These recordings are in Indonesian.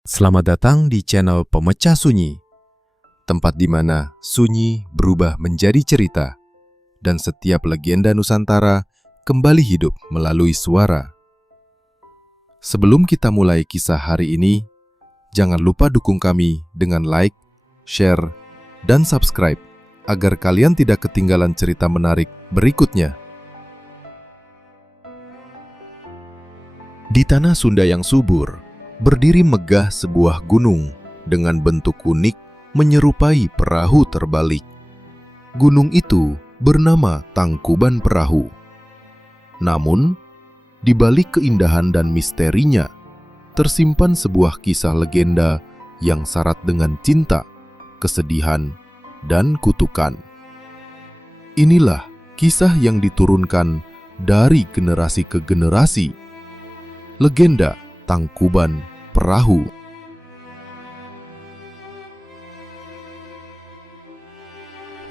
Selamat datang di channel Pemecah Sunyi, tempat di mana sunyi berubah menjadi cerita, dan setiap legenda Nusantara kembali hidup melalui suara. Sebelum kita mulai kisah hari ini, jangan lupa dukung kami dengan like, share, dan subscribe, agar kalian tidak ketinggalan cerita menarik berikutnya. Di tanah Sunda yang subur, berdiri megah sebuah gunung dengan bentuk unik menyerupai perahu terbalik. Gunung itu bernama Tangkuban Perahu. Namun, di balik keindahan dan misterinya, tersimpan sebuah kisah legenda yang syarat dengan cinta, kesedihan, dan kutukan. Inilah kisah yang diturunkan dari generasi ke generasi. Legenda Tangkuban Perahu.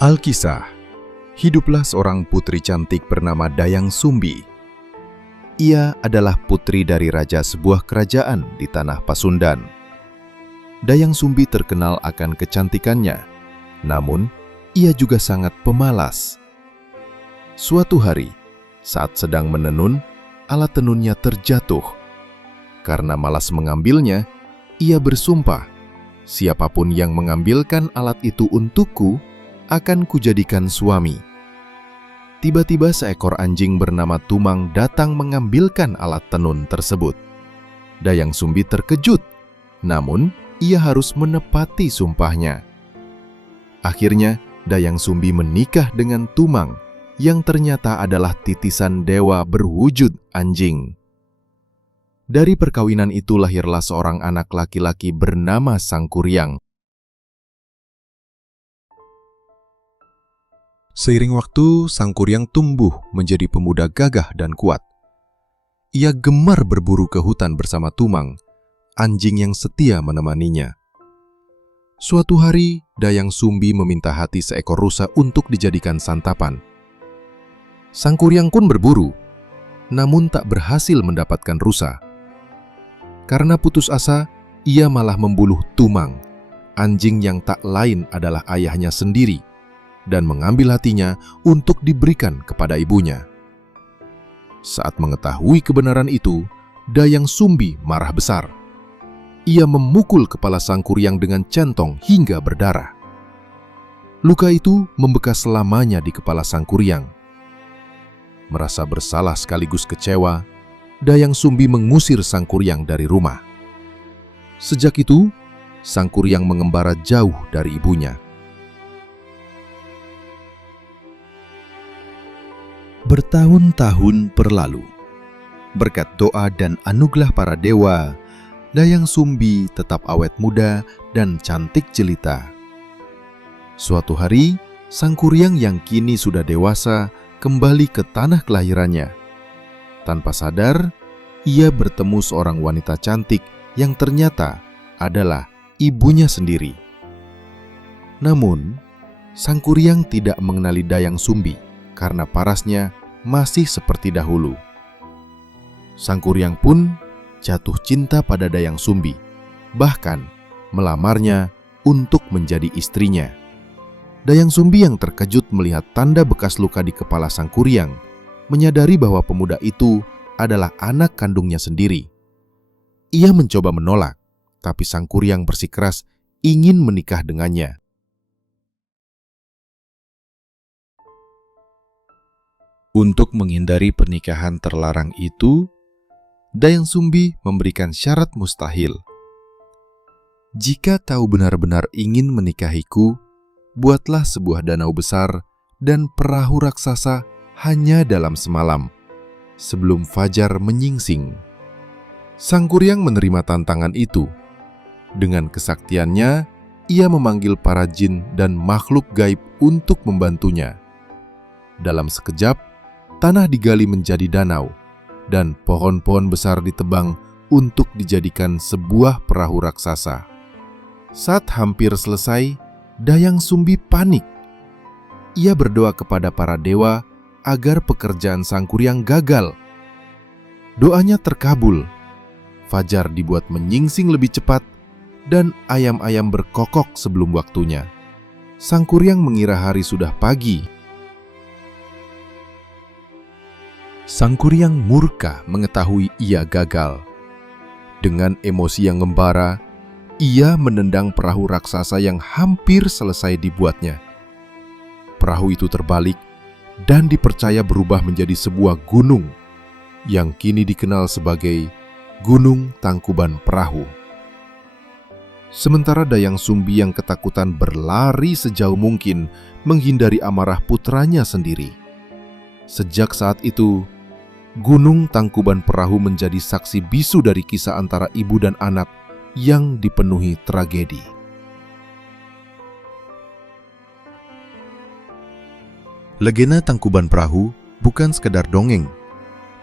Alkisah. Hiduplah seorang putri cantik bernama Dayang Sumbi. Ia adalah putri dari raja sebuah kerajaan di tanah Pasundan. Dayang Sumbi terkenal akan kecantikannya, namun ia juga sangat pemalas. Suatu hari, saat sedang menenun, alat tenunnya terjatuh. Karena malas mengambilnya, ia bersumpah, "Siapapun yang mengambilkan alat itu untukku, akan kujadikan suami." Tiba-tiba seekor anjing bernama Tumang datang mengambilkan alat tenun tersebut. Dayang Sumbi terkejut, namun ia harus menepati sumpahnya. Akhirnya, Dayang Sumbi menikah dengan Tumang, yang ternyata adalah titisan dewa berwujud anjing. Dari perkawinan itu lahirlah seorang anak laki-laki bernama Sangkuriang. Seiring waktu, Sangkuriang tumbuh menjadi pemuda gagah dan kuat. Ia gemar berburu ke hutan bersama Tumang, anjing yang setia menemaninya. Suatu hari, Dayang Sumbi meminta hati seekor rusa untuk dijadikan santapan. Sangkuriang pun berburu, namun tak berhasil mendapatkan rusa. Karena putus asa, ia malah membunuh Tumang, anjing yang tak lain adalah ayahnya sendiri, dan mengambil hatinya untuk diberikan kepada ibunya. Saat mengetahui kebenaran itu, Dayang Sumbi marah besar. Ia memukul kepala Sangkuriang dengan centong hingga berdarah. Luka itu membekas selamanya di kepala Sangkuriang. Merasa bersalah sekaligus kecewa, Dayang Sumbi mengusir Sangkuriang dari rumah. Sejak itu, Sangkuriang mengembara jauh dari ibunya. Bertahun-tahun berlalu. Berkat doa dan anugerah para dewa, Dayang Sumbi tetap awet muda dan cantik jelita. Suatu hari, Sangkuriang yang kini sudah dewasa kembali ke tanah kelahirannya. Tanpa sadar, ia bertemu seorang wanita cantik yang ternyata adalah ibunya sendiri. Namun, Sangkuriang tidak mengenali Dayang Sumbi karena parasnya masih seperti dahulu. Sangkuriang pun jatuh cinta pada Dayang Sumbi, bahkan melamarnya untuk menjadi istrinya. Dayang Sumbi yang terkejut melihat tanda bekas luka di kepala Sangkuriang, menyadari bahwa pemuda itu adalah anak kandungnya sendiri. Ia mencoba menolak, tapi Sangkuriang bersikeras ingin menikah dengannya. Untuk menghindari pernikahan terlarang itu, Dayang Sumbi memberikan syarat mustahil. "Jika kau benar-benar ingin menikahiku, buatlah sebuah danau besar dan perahu raksasa hanya dalam semalam, sebelum fajar menyingsing." Sangkuriang menerima tantangan itu. Dengan kesaktiannya, ia memanggil para jin dan makhluk gaib untuk membantunya. Dalam sekejap, tanah digali menjadi danau, dan pohon-pohon besar ditebang untuk dijadikan sebuah perahu raksasa. Saat hampir selesai, Dayang Sumbi panik. Ia berdoa kepada para dewa agar pekerjaan Sangkuriang gagal. Doanya terkabul. Fajar dibuat menyingsing lebih cepat dan ayam-ayam berkokok sebelum waktunya. Sang kuryang mengira hari sudah pagi. Sang kuryang murka mengetahui ia gagal. Dengan emosi yang membara, ia menendang perahu raksasa yang hampir selesai dibuatnya. Perahu itu terbalik dan dipercaya berubah menjadi sebuah gunung yang kini dikenal sebagai Gunung Tangkuban Perahu. Sementara Dayang Sumbi yang ketakutan berlari sejauh mungkin menghindari amarah putranya sendiri. Sejak saat itu, Gunung Tangkuban Perahu menjadi saksi bisu dari kisah antara ibu dan anak yang dipenuhi tragedi. Legenda Tangkuban Perahu bukan sekedar dongeng,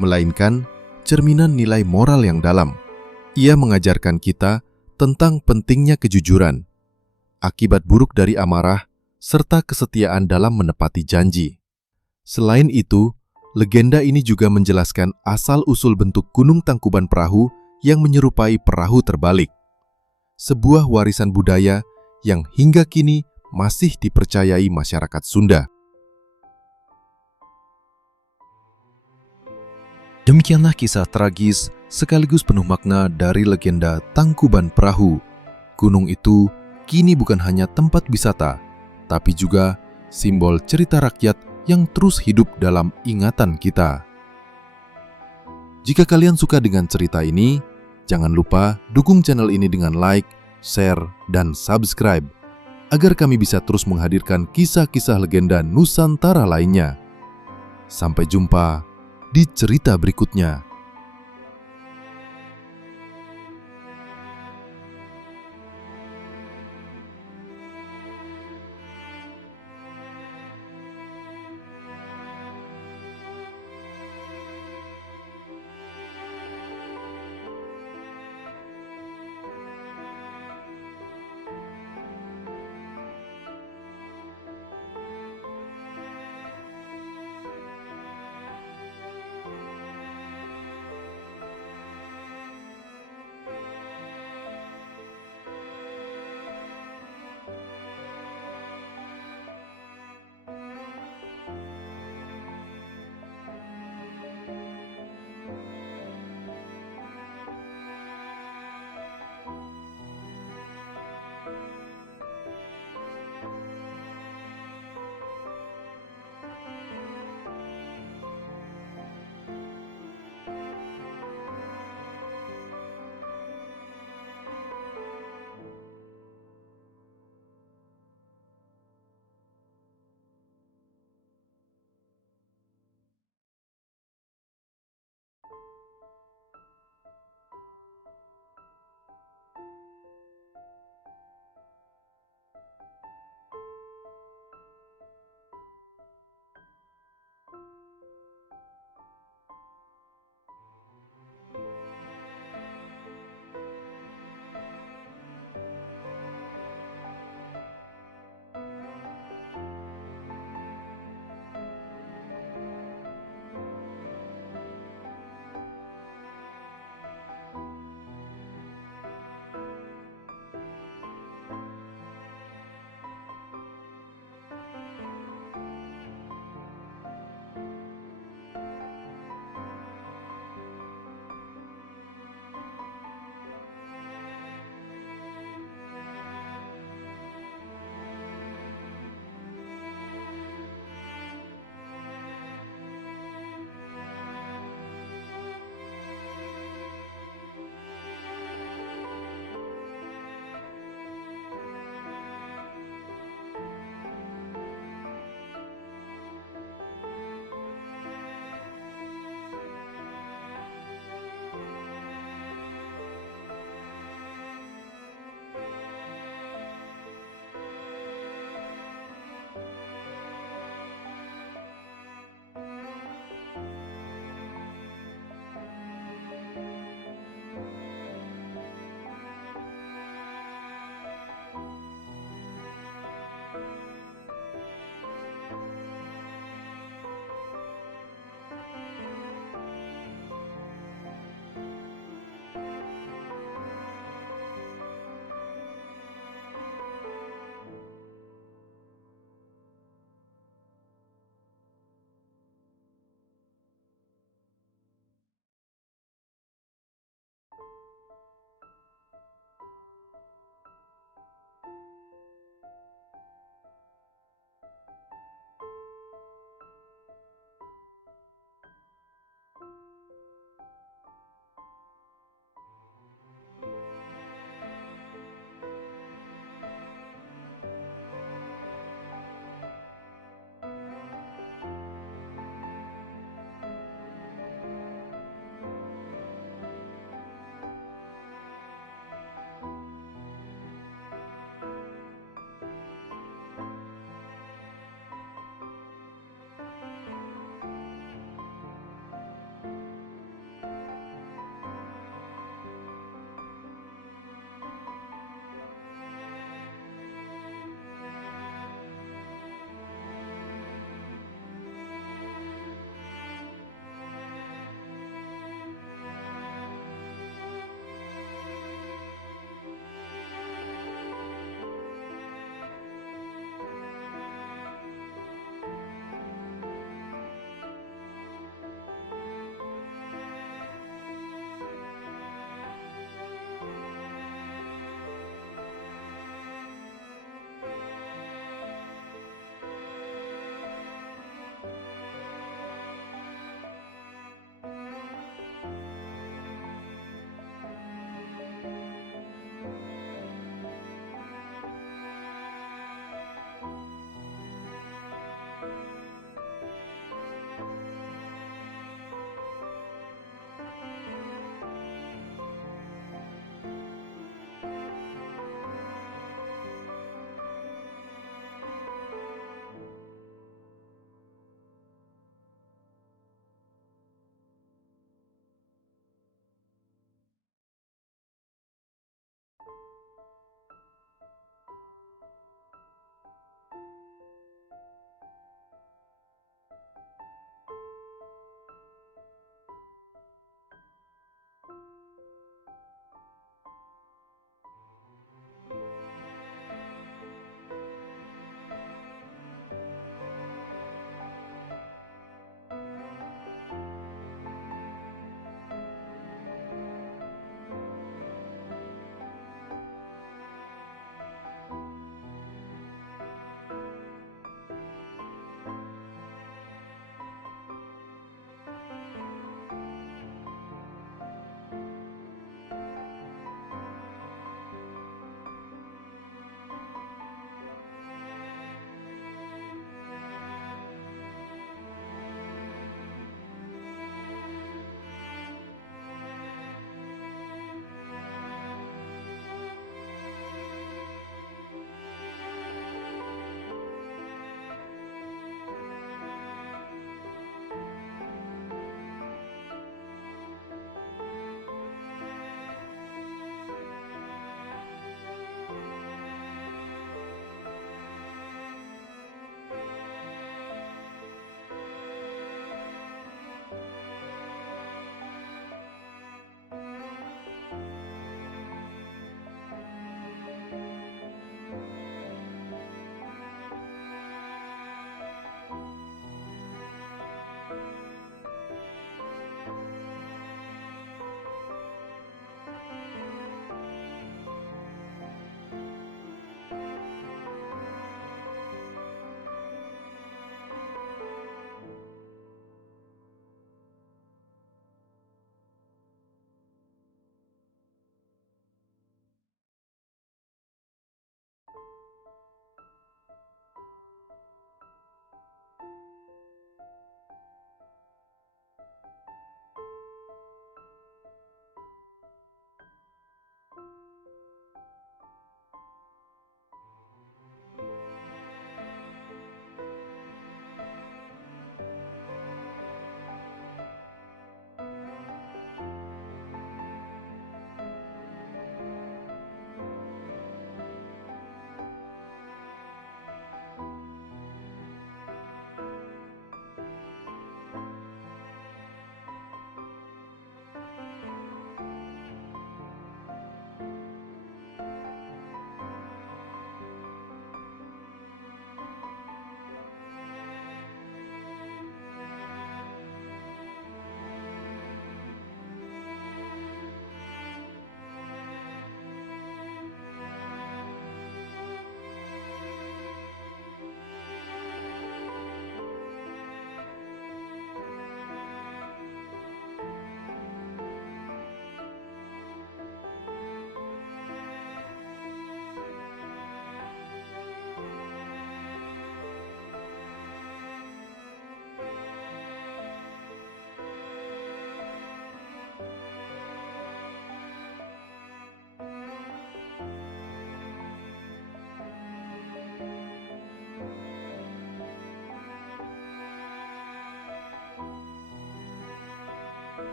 melainkan cerminan nilai moral yang dalam. Ia mengajarkan kita tentang pentingnya kejujuran, akibat buruk dari amarah, serta kesetiaan dalam menepati janji. Selain itu, legenda ini juga menjelaskan asal-usul bentuk Gunung Tangkuban Perahu yang menyerupai perahu terbalik. Sebuah warisan budaya yang hingga kini masih dipercayai masyarakat Sunda. Demikianlah kisah tragis sekaligus penuh makna dari legenda Tangkuban Perahu. Gunung itu kini bukan hanya tempat wisata, tapi juga simbol cerita rakyat yang terus hidup dalam ingatan kita. Jika kalian suka dengan cerita ini, jangan lupa dukung channel ini dengan like, share, dan subscribe, agar kami bisa terus menghadirkan kisah-kisah legenda Nusantara lainnya. Sampai jumpa di cerita berikutnya.